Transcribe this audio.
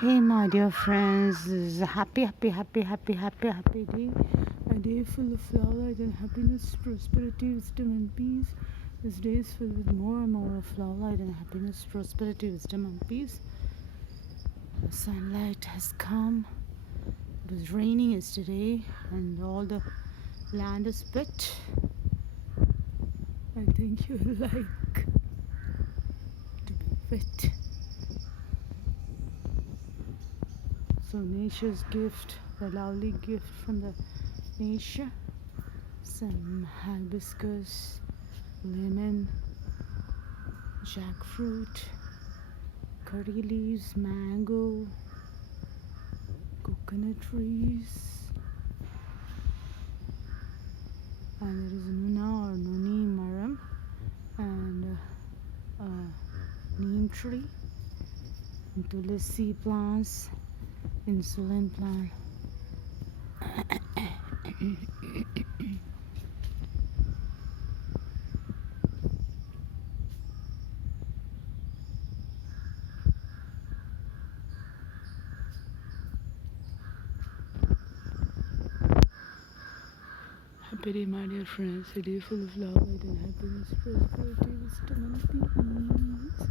Hey, my dear friends, this is a happy day. A day full of love and happiness, prosperity, wisdom, and peace. This day is filled with more and more of love, light, and happiness, prosperity, wisdom, and peace. The sunlight has come. It was raining yesterday, and all the land is wet. I think you like to be wet. So nature's gift, the lovely gift from the nature, some hibiscus, lemon, jackfruit, curry leaves, mango, coconut trees, and there is Nuna or Noni Maram, and a neem tree, and tulsi plants, insulin plant. Happy day, my dear friends. A day full of love, light, and happiness, prosperity, wisdom, and peace.